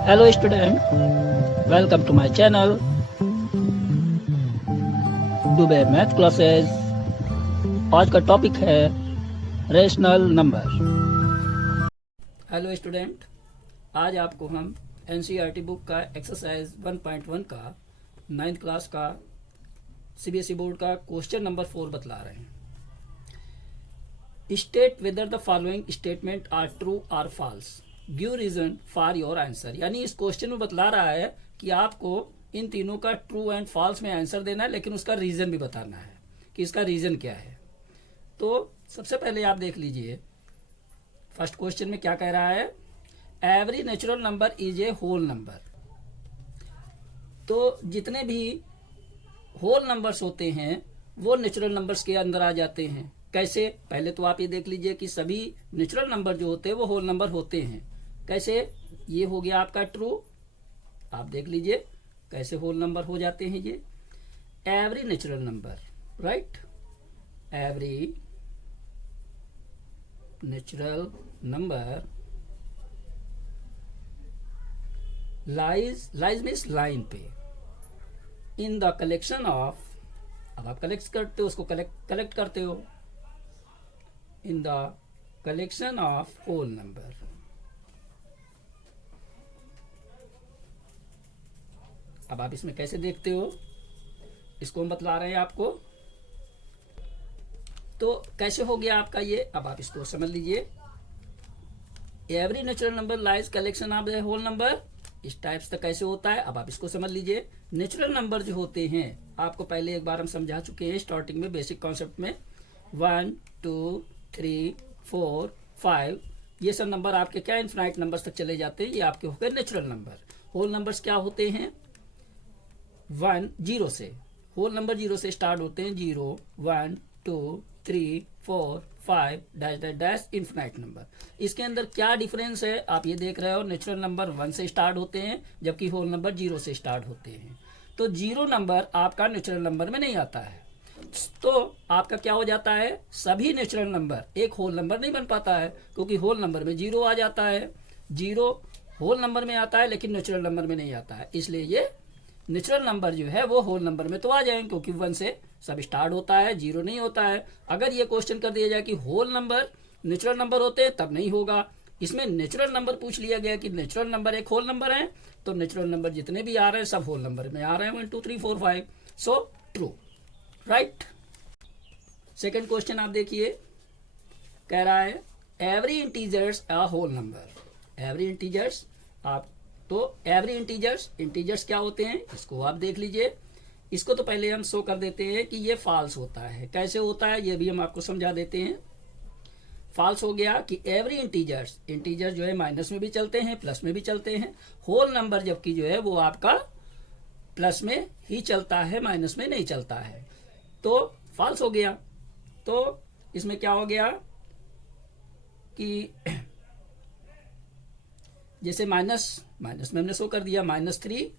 Hello student, welcome to my channel Dubey math classes. आज का topic है रेशनल नंबर। हेलो स्टूडेंट, आज आपको हम एनसीईआरटी बुक का एक्सरसाइज 1.1 का 9th क्लास का सीबीएसई बोर्ड का क्वेश्चन नंबर 4 बतला रहे हैं। State whether the following statement are true or false, give reason for your answer. यानी इस क्वेश्चन में बतला रहा है कि आपको इन तीनों का ट्रू एंड फॉल्स में आंसर देना है, लेकिन उसका रीजन भी बताना है कि इसका रीजन क्या है। तो सबसे पहले आप देख लीजिए, फर्स्ट क्वेश्चन में क्या कह रहा है, every natural number is a whole number. तो जितने भी होल नंबर्स होते हैं वो नेचुरल नंबर्स के अंदर आ जाते हैं। कैसे? पहले तो आप ये देख लीजिए कि सभी नेचुरल नंबर जो होते हैं वो होल नंबर होते हैं। कैसे? ये हो गया आपका ट्रू। आप देख लीजिए कैसे होल नंबर हो जाते हैं ये। Every natural number, right, every natural number lies means line पे, इन द कलेक्शन ऑफ, अब आप कलेक्ट करते हो उसको, कलेक्ट करते हो, in the collection of whole number. अब आप इसमें कैसे देखते हो, इसको हम बतला रहे हैं आपको। तो कैसे हो गया आपका ये, अब आप इसको समझ लीजिए। Every natural number lies collection of the whole number, इस टाइप से कैसे होता है, अब आप इसको समझ लीजिए। नेचुरल नंबर जो होते हैं आपको पहले एक बार हम समझा चुके हैं स्टार्टिंग में बेसिक कॉन्सेप्ट में। 1 2 3 4 5 ये सब नंबर आपके क्या इनफाइनाइट नंबर्स तक चले जाते हैं, ये आपके हो गए नेचुरल नंबर। होल नंबर्स क्या होते हैं, 1 0 से, होल नंबर 0 से स्टार्ट होते हैं। 0 1 2 3 4 5 dash dash dash infinite number. इसके अंदर क्या डिफरेंस है आप ये देख रहे हो, नेचुरल नंबर 1 से स्टार्ट होते हैं जबकि होल नंबर 0 से स्टार्ट होते हैं। तो 0 नंबर आपका नेचुरल नंबर में नहीं आता है, तो आपका क्या हो जाता है, सभी नेचुरल नंबर एक होल नंबर नहीं बन पाता है, क्योंकि होल नंबर में 0 आ जाता है। 0 होल नंबर में आता है लेकिन नेचुरल नंबर में नहीं आता है, इसलिए ये नेचुरल नंबर जो है वो होल नंबर में तो आ जाएंगे, क्योंकि 1 से सब स्टार्ट होता है, 0 नहीं होता है। अगर ये क्वेश्चन कर दिया जाए कि होल नंबर नेचुरल नंबर होते हैं तब नहीं होगा। इसमें नेचुरल नंबर पूछ लिया गया कि नेचुरल नंबर एक होल नंबर है, तो नेचुरल नंबर जितने भी आ रहे हैं सब होल नंबर में आ रहे हैं, 1 2 3 4 5, so true, right. Second question आप देखिए, कह रहा है every integers a whole number. Every integers, आप तो एवरी इंटीजर्स क्या होते हैं इसको आप देख लीजिए। इसको तो पहले हम शो कर देते हैं कि ये फॉल्स होता है। कैसे होता है ये भी हम आपको समझा देते हैं। फॉल्स हो गया कि एवरी इंटीजर्स जो है माइनस में भी चलते हैं प्लस में भी चलते हैं। होल नंबर जबकि जो है वो आपका प्लस में ही चलता है, माइनस में नहीं चलता है, तो फॉल्स हो गया। तो इसमें क्या हो गया कि जैसे माइनस में हमने शो कर दिया, -3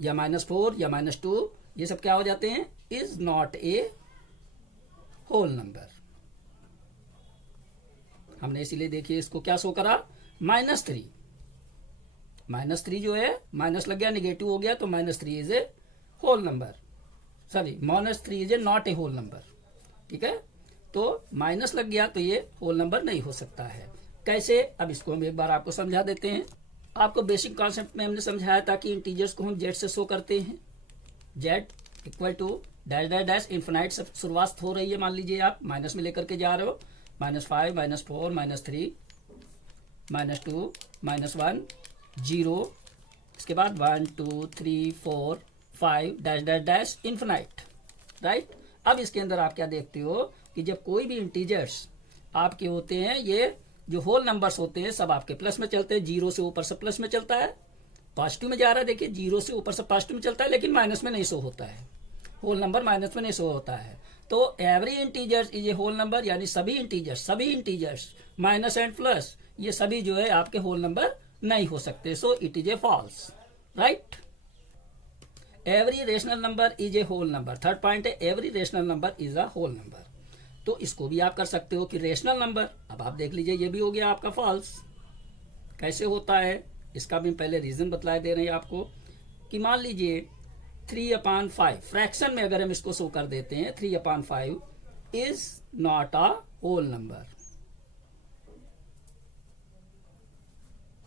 या -4 या -2, ये सब क्या हो जाते हैं, is not a whole number. हमने इसीलिए देखिए इसको क्या शो करा, -3 जो है माइनस लग गया, निगेटिव हो गया, तो -3 is a whole number, sorry -3 is a not a whole number, ठीक है। तो माइनस लग गया तो ये होल नंबर नहीं हो सकता है। कैसे, अब इसको हम एक बार आपको समझा देते हैं। आपको बेसिक कॉन्सेप्ट में हमने समझाया था कि इंटीजर्स को हम जेड से शो करते हैं। Z equal to dash dash dash infinite से शुरुआत हो रही है, मान लीजिए आप माइनस में लेकर के जा रहे हो, -5 -4 -3 -2 -1 0, इसके बाद 1 2 3 4 5 dash dash dash infinite, right. अब इसके अंदर आप क्या देखते हो कि जब कोई भी इंटीजर्स आपके होते हैं, ये जो होल नंबर्स होते हैं सब आपके प्लस में चलते हैं। 0 से ऊपर से प्लस में चलता है, पॉजिटिव में जा रहा है, देखिए 0 से ऊपर से पॉजिटिव में चलता है, लेकिन माइनस में नहीं शो होता है, होल नंबर माइनस में नहीं शो होता है। तो every integers is a whole number, यानी सभी इंटीजर्स माइनस एंड प्लस ये सभी जो है आपके होल नंबर नहीं हो सकते, so it is a false, right. Every rational number is a whole number, third point है every rational number is a whole number. तो इसको भी आप कर सकते हो कि रेशनल नंबर, अब आप देख लीजिए ये भी हो गया आपका फॉल्स। कैसे होता है, इसका भी पहले रीजन बतला दे रहे हैं आपको कि मान लीजिए 3/5 फ्रैक्शन में अगर हम इसको शो कर देते हैं 3/5 is not a whole number,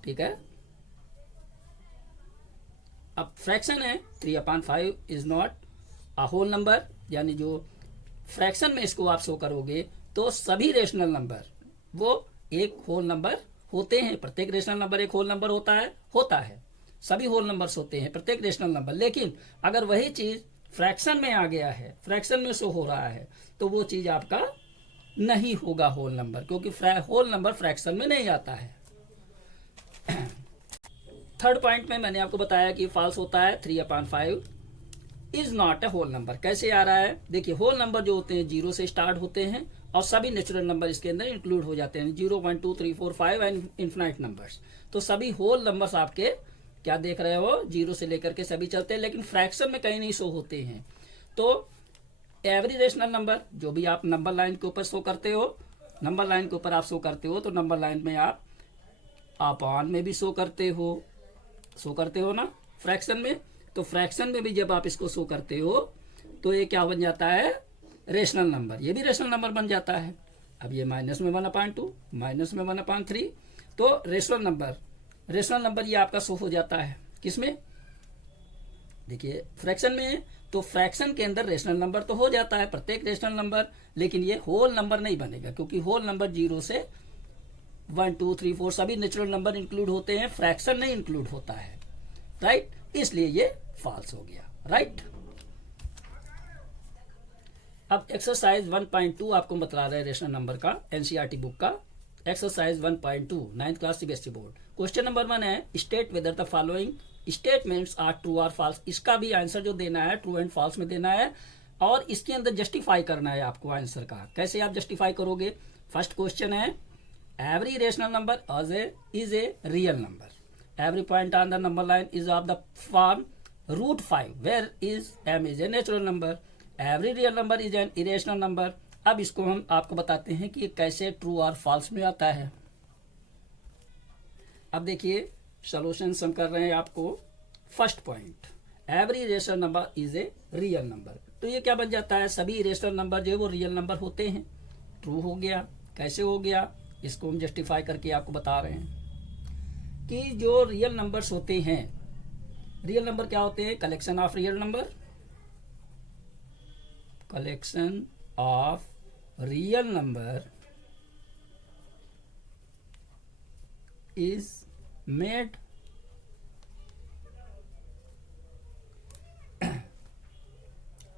ठीक है। अब फ्रैक्शन है 3/5 is not a whole number, यानी जो फ्रैक्शन में इसको आप शो करोगे तो सभी रेशनल नंबर वो एक होल नंबर होते हैं। प्रत्येक रेशनल नंबर एक होल नंबर होता है, सभी होल नंबर्स होते हैं प्रत्येक रेशनल नंबर। लेकिन अगर वही चीज फ्रैक्शन में आ गया है, फ्रैक्शन में शो हो रहा है, तो वो चीज आपका नहीं होगा होल नंबर, क्योंकि होल नंबर फ्रैक्शन में नहीं आता है। थर्ड पॉइंट में मैंने आपको बताया कि फॉल्स होता है 3/5 is not a whole number. कैसे आ रहा है, देखिए होल नंबर जो होते हैं 0 से स्टार्ट होते हैं और सभी नेचुरल नंबर इसके अंदर इंक्लूड हो जाते हैं, 0 1 2 3 4 5 एंड इन्फिनाइट नंबर्स। तो सभी होल नंबर्स आपके क्या देख रहे हो, 0 से लेकर के सभी चलते हैं, लेकिन फ्रैक्शन में कहीं नहीं शो होते हैं। तो एवरी रेशनल नंबर जो भी आप नंबर लाइन के ऊपर शो करते हो, नंबर लाइन के ऊपर आप शो करते हो, तो नंबर लाइन में आप अपॉन में भी शो करते हो ना फ्रैक्शन में। तो फ्रैक्शन में भी जब आप इसको शो करते हो तो ये क्या बन जाता है, रेशनल नंबर, ये भी रेशनल नंबर बन जाता है। अब ये माइनस में 1/2, माइनस में 1/3, तो रेशनल नंबर ये आपका शो हो जाता है किसमें, देखिए फ्रैक्शन में। तो फ्रैक्शन के अंदर रेशनल नंबर तो हो जाता है प्रत्येक रेशनल नंबर, लेकिन ये होल नंबर नहीं बनेगा, क्योंकि होल नंबर 0 से 1 2 3 4 सभी नेचुरल नंबर इंक्लूड होते हैं, फ्रैक्शन नहीं इंक्लूड होता है, राइट। इसलिए ये फॉल्स हो गया, राइट। अब एक्सरसाइज 1.2 आपको बता रहे हैं रेशनल नंबर का, एनसीईआरटी बुक का exercise 1.2 9th class CBSE board. Question number 1 है state whether the following statements are true और फॉल्स। इसका भी आंसर जो देना है ट्रू एंड फॉल्स में देना है, और इसके अंदर जस्टिफाई करना है आपको आंसर का। कैसे आप जस्टिफाई करोगे, फर्स्ट क्वेश्चन है every rational number is a real number, every point on the number line is of the form √5 where is m is a natural number, every real number is an irrational number। अब इसको हम आपको बताते हैं कि ये कैसे true और फॉल्स में आता है। अब देखिए सॉल्यूशन हम कर रहे हैं आपको। First point every rational number is a real number, तो ये क्या बन जाता है, सभी रेशनल नंबर जो है वो रियल नंबर होते हैं, ट्रू हो गया। कैसे हो गया, इसको हम जस्टिफाई करके आपको बता रहे हैं कि जो रियल नंबर्स होते हैं, रियल नंबर क्या होते हैं, collection of real number, collection of real number is made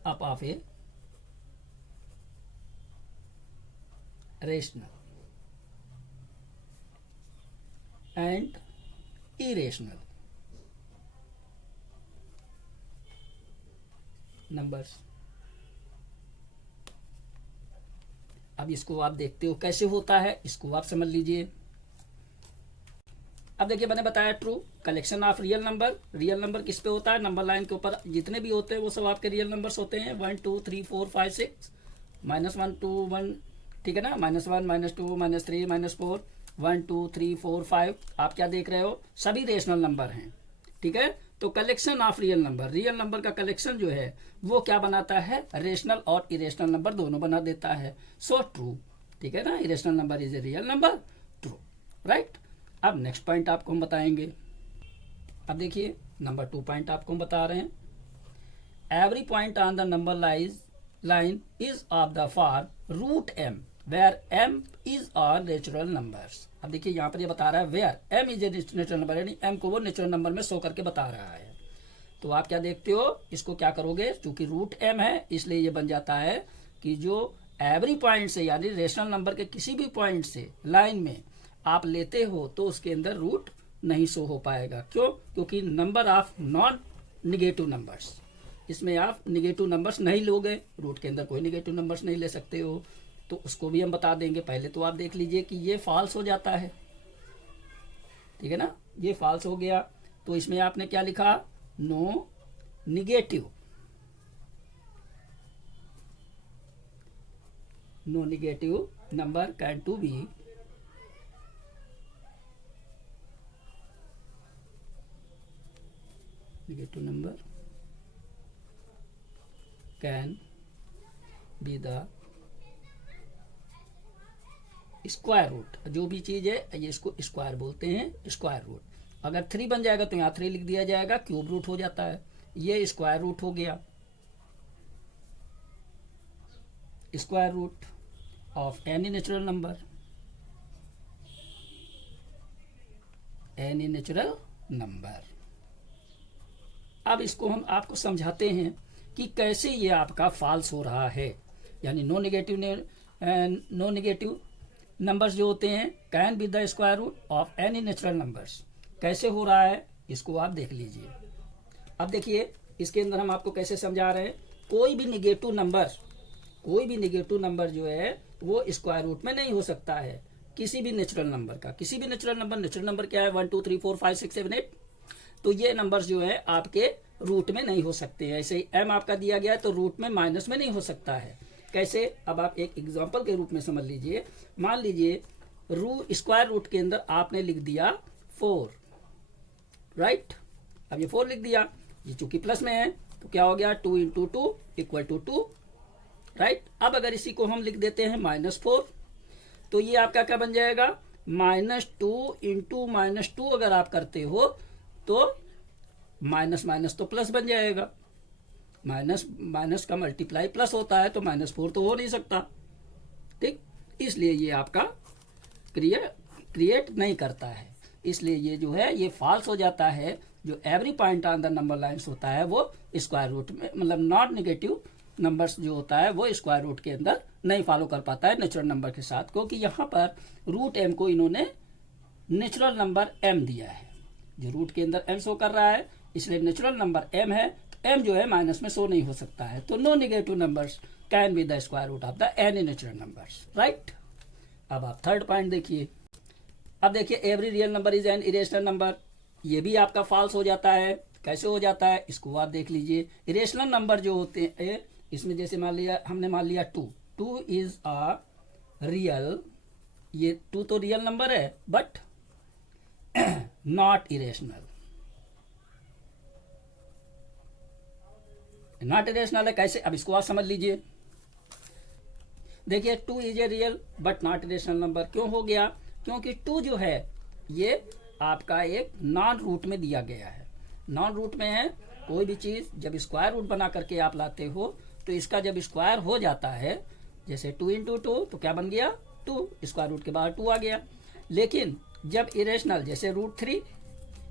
up of a rational and irrational numbers। अब इसको आप देखते हो कैसे होता है, इसको आप समझ लीजिए। अब देखिए मैंने बताया true collection of real number, real number किस पे होता है, नंबर लाइन के ऊपर जितने भी होते हैं वो सब आपके रियल नंबर्स होते हैं, 1 2 3 4 5 6 -1 2 1, ठीक है ना, -1 -2 -3 -4 1 2 3 4 5 आप क्या देख रहे हो, सभी रेशनल नंबर हैं, ठीक है। तो collection of real number, real number का कलेक्शन जो है वो क्या बनाता है, रेशनल और इरेशनल नंबर दोनों बना देता है। सो ट्रू, ठीक है ना, irrational number is a real number, true, right. अब नेक्स्ट पॉइंट आपको हम बताएंगे। अब देखिए नंबर 2 पॉइंट आपको हम बता रहे हैं every point on the number line is of the form √m where m is all natural numbers. अब देखिए यहाँ पर ये बता रहा है where m is a natural number, यानी m को वो नेचुरल नंबर में शो करके बता रहा है। तो आप क्या देखते हो, इसको क्या करोगे, चूंकि √m है इसलिए ये बन जाता है कि जो एवरी पॉइंट से यानी रेशनल नंबर के किसी भी पॉइंट से लाइन में आप लेते हो तो उसके अंदर रूट नहीं शो हो पाएगा। क्यों, क्योंकि number of non negative numbers, इसमें आप निगेटिव नंबर्स नहीं लोगे, रूट के अंदर कोई निगेटिव नंबर्स नहीं ले सकते हो। तो उसको भी हम बता देंगे, पहले तो आप देख लीजिए कि ये फॉल्स हो जाता है, ठीक है ना, ये फॉल्स हो गया। तो इसमें आपने क्या लिखा, no negative, no negative number can to be negative number can be the square root. जो भी चीज है ये इसको स्क्वायर बोलते हैं, स्क्वायर रूट। अगर 3 बन जाएगा तो यहाँ 3 लिख दिया जाएगा, क्यूब रूट हो जाता है। ये स्क्वायर रूट हो गया, square root of any natural number, any natural number. अब इसको हम आपको समझाते हैं कि कैसे ये आपका फॉल्स हो रहा है, यानी नो नेगेटिव नंबर्स जो होते हैं can be the square root of any natural numbers. कैसे हो रहा है इसको आप देख लीजिए। अब देखिए इसके अंदर हम आपको कैसे समझा रहे हैं। कोई भी निगेटिव नंबर जो है वो स्क्वायर रूट में नहीं हो सकता है किसी भी नेचुरल नंबर का। किसी भी नेचुरल नंबर क्या है 1 2 3 4 5 6 7 8। तो ये नंबर्स जो है आपके रूट में नहीं हो सकते हैं। ऐसे ही m आपका दिया गया है तो रूट में माइनस में नहीं हो सकता है। कैसे, अब आप एक एग्जांपल के रूप में समझ लीजिए। मान लीजिए स्क्वायर रूट के अंदर आपने लिख दिया 4, राइट। अब ये 4 लिख दिया, ये चूंकि प्लस में है तो क्या हो गया 2 × 2 = 2, राइट। अब अगर इसी को हम लिख देते हैं -4 तो ये आपका क्या बन जाएगा -2 × -2 अगर आप करते हो तो माइनस तो प्लस बन जाएगा। माइनस का मल्टीप्लाई प्लस होता है तो -4 तो हो नहीं सकता, ठीक। इसलिए ये आपका क्रिएट नहीं करता है, इसलिए ये जो है ये फॉल्स हो जाता है। जो every point on the number lines होता है वो स्क्वायर रूट में, मतलब नॉट नेगेटिव नंबर्स जो होता है वो स्क्वायर रूट के अंदर नहीं फॉलो कर पाता है नेचुरल नंबर के साथ, क्योंकि यहाँ पर रूट m को इन्होंने नेचुरल नंबर m दिया है। जो रूट के अंदर m शो कर रहा है इसलिए नेचुरल नंबर m है, m जो है माइनस में शो नहीं हो सकता है। तो no negative numbers can be the square root of the any natural numbers, right. अब आप थर्ड पॉइंट देखिए। अब देखिए every real number is an irrational number. ये भी आपका फॉल्स हो जाता है। कैसे हो जाता है इसको आप देख लीजिए। इरेशनल नंबर जो होते हैं इसमें जैसे हमने मान लिया 2 इज अ रियल, ये 2 तो रियल नंबर है but not irrational, not irrational है। कैसे, अब इसको आप समझ लीजिए। देखिए 2 is a real but not irrational number. क्यों हो गया, क्योंकि 2 जो है ये आपका एक नॉन रूट में दिया गया है। नॉन रूट में है, कोई भी चीज जब स्क्वायर रूट बना करके आप लाते हो तो इसका जब स्क्वायर हो जाता है, जैसे 2 × 2 तो क्या बन गया 2, स्क्वायर रूट के बाहर 2 आ गया। लेकिन जब इरेशनल जैसे √3,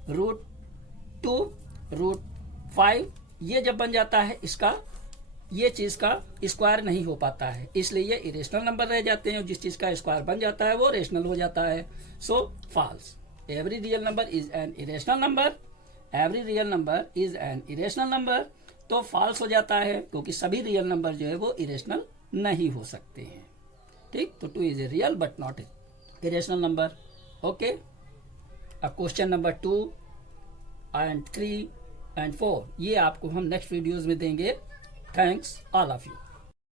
√2, √5 ये जब बन जाता है इसका, ये चीज का स्क्वायर नहीं हो पाता है, इसलिए ये इरेशनल नंबर रह जाते हैं। जिस चीज का स्क्वायर बन जाता है वो रेशनल हो जाता है। So false, every real number is an irrational number, every real number is an irrational number. तो फॉल्स हो जाता है क्योंकि सभी रियल नंबर जो है वो इरेशनल नहीं हो सकते हैं, ठीक। तो 2 is a real but not irrational number, okay. अब क्वेश्चन नंबर 2 and 3 and 4 ये आपको हम नेक्स्ट वीडियोज में देंगे। Thanks all of you.